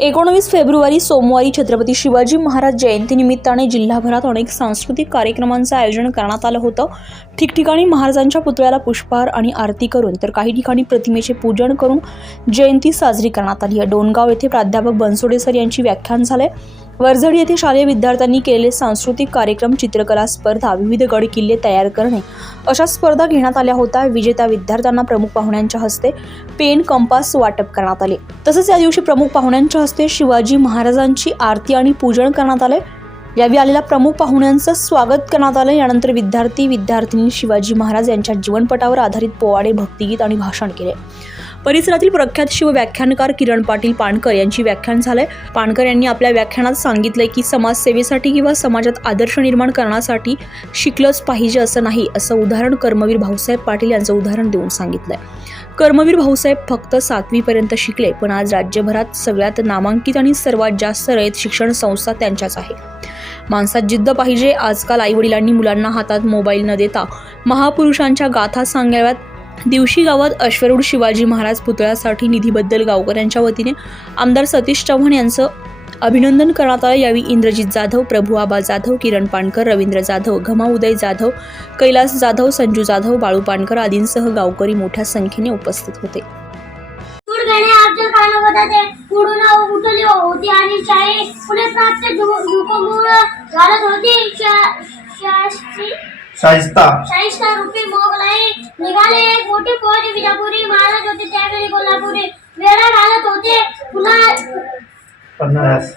एकोणवीस फेब्रुवारी सोमवारी छत्रपती शिवाजी महाराज जयंतीनिमित्ताने जिल्हाभरात अनेक सांस्कृतिक कार्यक्रमांचं आयोजन करण्यात आलं होतं. ठिकठिकाणी महाराजांच्या पुतळ्याला पुष्पहार आणि आरती करून तर काही ठिकाणी प्रतिमेचे पूजन करून जयंती साजरी करण्यात आली. आहे डोणगाव येथे प्राध्यापक बनसोडे सर यांची व्याख्यान झाले वरझड येथे शालेय विद्यार्थ्यांनी केलेले सांस्कृतिक कार्यक्रम चित्रकला स्पर्धा विविध गड किल्ले तयार करणे. अशा स्पर्धा घेण्यात आल्या होत्या विजेत्या विद्यार्थ्यांना प्रमुख पाहुण्यांच्या हस्ते पेन कंपास वाटप करण्यात आले. तसेच या दिवशी प्रमुख पाहुण्यांच्या हस्ते शिवाजी महाराजांची आरती आणि पूजन करण्यात आले. यावेळी आलेल्या प्रमुख पाहुण्यांचं स्वागत करण्यात आलं. यानंतर विद्यार्थी विद्यार्थिनी शिवाजी महाराज यांच्या जीवनपटावर आधारित पोवाडे भक्तिगीत आणि भाषण केले. परिसरातील प्रख्यात शिवव्याख्यानकार किरण पाटील पाणकर यांची व्याख्यान झालंय. पाणकर यांनी आपल्या व्याख्यानात सांगितलंय की समाजसेवेसाठी किंवा समाजात आदर्श निर्माण करण्यासाठी शिकलंच पाहिजे असं नाही असं उदाहरण कर्मवीर भाऊसाहेब पाटील यांचं उदाहरण देऊन सांगितलंय. कर्मवीर भाऊसाहेब फक्त सातवीपर्यंत शिकले पण आज राज्यभरात सगळ्यात नामांकित आणि सर्वात जास्त रयत शिक्षण संस्था त्यांच्याच आहे. माणसात जिद्द पाहिजे आजकाल आईवडिलांनी मुलांना हातात मोबाईल न देता महापुरुषांच्या गाथा सांगाव्यात दिवशी गावात अश्वरूढ शिवाजी महाराज पुतळ्यासाठी निधीबद्दल गावकऱ्यांच्या वतीने आमदार सतीश चव्हाण यांचं अभिनंदन करण्यात आलं. यावेळी इंद्रजित जाधव प्रभू आबा जाधव किरण पाणकर रवींद्र जाधव घमा उदय जाधव कैलास जाधव संजू जाधव बाळू पाणकर आदींसह गावकरी मोठ्या संख्येने उपस्थित होते. शाहिस्ता. रुपी मोगलाई निघाले एक मोठी फौज विजापुरी महाराज होते त्यावेळी कोल्हापुरी। वेळा घालत होते पुन्हा पन्हाळ्यास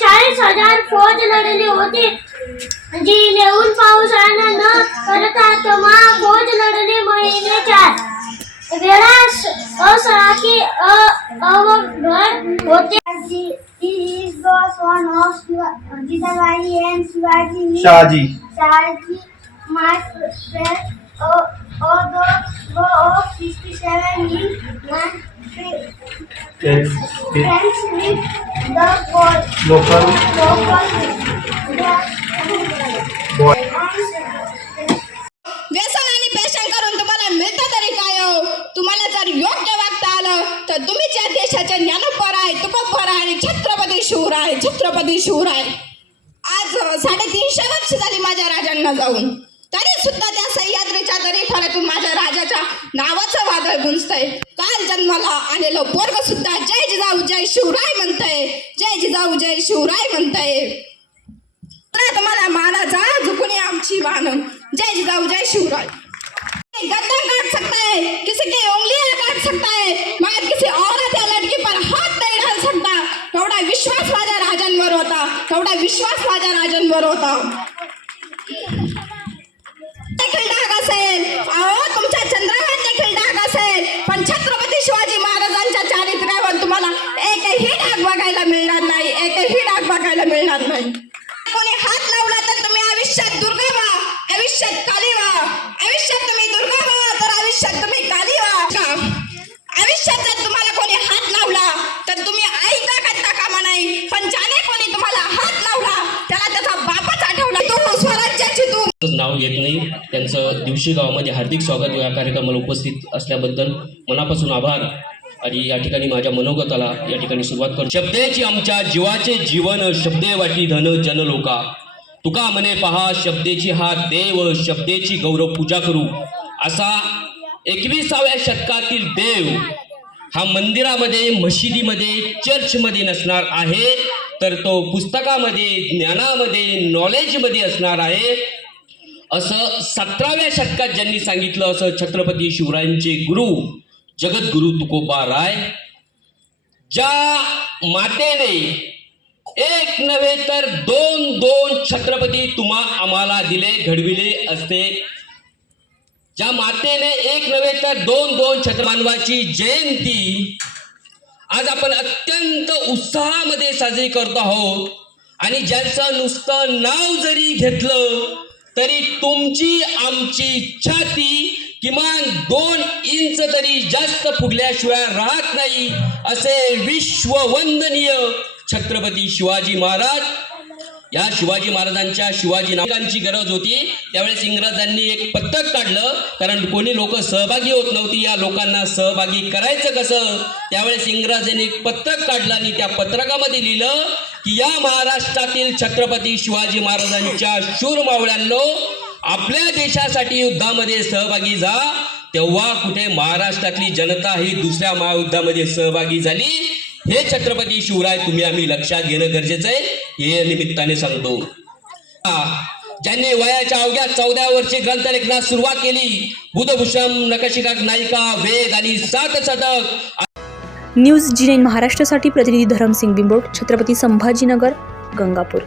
चाळीस हजार फौज लढली होती। जी नेऊन पावसानं न करता तमा फौज लढली महिने चार। वेळास असराकी अवघड होते। He the son of Shiva, Jitabai and Shivaji. Shahaji. Shahaji, my friend, uh, uh, the of 67 is my friend. Friends with the boy. व्यसन आणि पेशन करून तुम्हाला मिळतं तरी काय हो तुम्हाला जर योग्य वागता आलं तर तुम्ही ज्या देशाचे ज्ञानोपर आहे तुकोपर आहे आणि छत्रपती शिवराय छत्रपती शिवराय आज साडेतीनशे वर्ष झाली माझ्या राजांना जाऊन तरी सुद्धा त्या सह्याद्रीच्या दरीखाल्यातून माझ्या राजाच्या नावाचं वादळ गुंजतंय. काल जन्माला आलेलं पोरग सुद्धा जय जिजाऊ जय शिवराय म्हणतंय. जय जिजाऊ जय शिवराय म्हणतंय. तुम्हाला माना जा आमची वाहन. जय जिजाऊ जय शिवराय. गद्दा काट सकता है किसी की उंगलियां काट सकता है मगर किसी औरत या लड़की पर हाथ नहीं डाल सकता। एवढा विश्वास माझ्या राजांवर होता तेवढा विश्वास माझ्या राजांवर होता। असेल. अहो तुमच्या चंद्रावर देखील डाग असेल. पण छत्रपती शिवाजी महाराजांच्या चारित्र्यावर तुम्हाला एकही डाग बघायला मिळणार नाही. एकही डाग बघायला मिळणार नाही. नाव घेत नाही. त्यांचं दिवशी गावामध्ये हार्दिक स्वागत या कार्यक्रमाला उपस्थित असल्याबद्दल मनापासून आभार. आणि या ठिकाणी माझ्या मनोगताला या ठिकाणी सुरुवात करू शब्देची आमच्या जीवाचे जीवन शब्दे वाटी धन जन लोका. तुका म्हणे पहा शब्देची हा देव शब्देची गौरव पूजा करू. असा एकविसाव्या शतकातील देव हा मंदिरामध्ये मशिदीमध्ये चर्चमध्ये नसणार आहे तर तो पुस्तकामध्ये ज्ञानामध्ये नॉलेजमध्ये असणार आहे. असं सतराव्या शतकात ज्यांनी सांगितलं असं छत्रपती शिवरायांचे गुरु जगद्गुरु तुकोबा राय ज्या मातेने एक नव्हे तर दोन दोन छत्रपती तुम्हा आम्हाला दिले घडविले असते. ज्या मातेने एक नव्हे तर दोन दोन छत्रमानवाची जयंती आज आपण अत्यंत उत्साहामध्ये साजरी करत आहोत. आणि ज्यांचं नुसतं नाव जरी घेतलं तरी तुमची आमची छाती किमान दोन इंच तरी जास्त फुगल्याशिवाय राहत नाही असे विश्ववंदनीय छत्रपती शिवाजी महाराज या शिवाजी महाराजांच्या शिवाजी नायकांची गरज होती. त्यावेळेस इंग्रजांनी एक पथक काढलं. कारण कोणी लोक सहभागी होत नव्हती. या लोकांना सहभागी करायचं कसं? त्यावेळेस इंग्रजांनी एक पथक काढलं आणि त्या पत्रकामध्ये लिहिलं की या महाराष्ट्रातील छत्रपती शिवाजी महाराजांच्या शूर मावळ्यांनो आपल्या देशासाठी युद्धामध्ये सहभागी जा. तेव्हा कुठे महाराष्ट्रातली जनता ही दुसऱ्या महायुद्धामध्ये सहभागी झाली? हे छत्रपती शिवराय तुम्ही आम्ही लक्षात घेणं गरजेचं आहे हे निमित्ताने सांगतो. ज्यांनी वयाच्या अवघ्या चौदा वर्षी ग्रंथलेखनास सुरुवात केली बुधभूषण नकशिका नायिका वेद आणि सात सदक न्यूज जी महाराष्ट्रासाठी प्रतिनिधी धरमसिंग बिंबोट छत्रपती संभाजीनगर गंगापूर.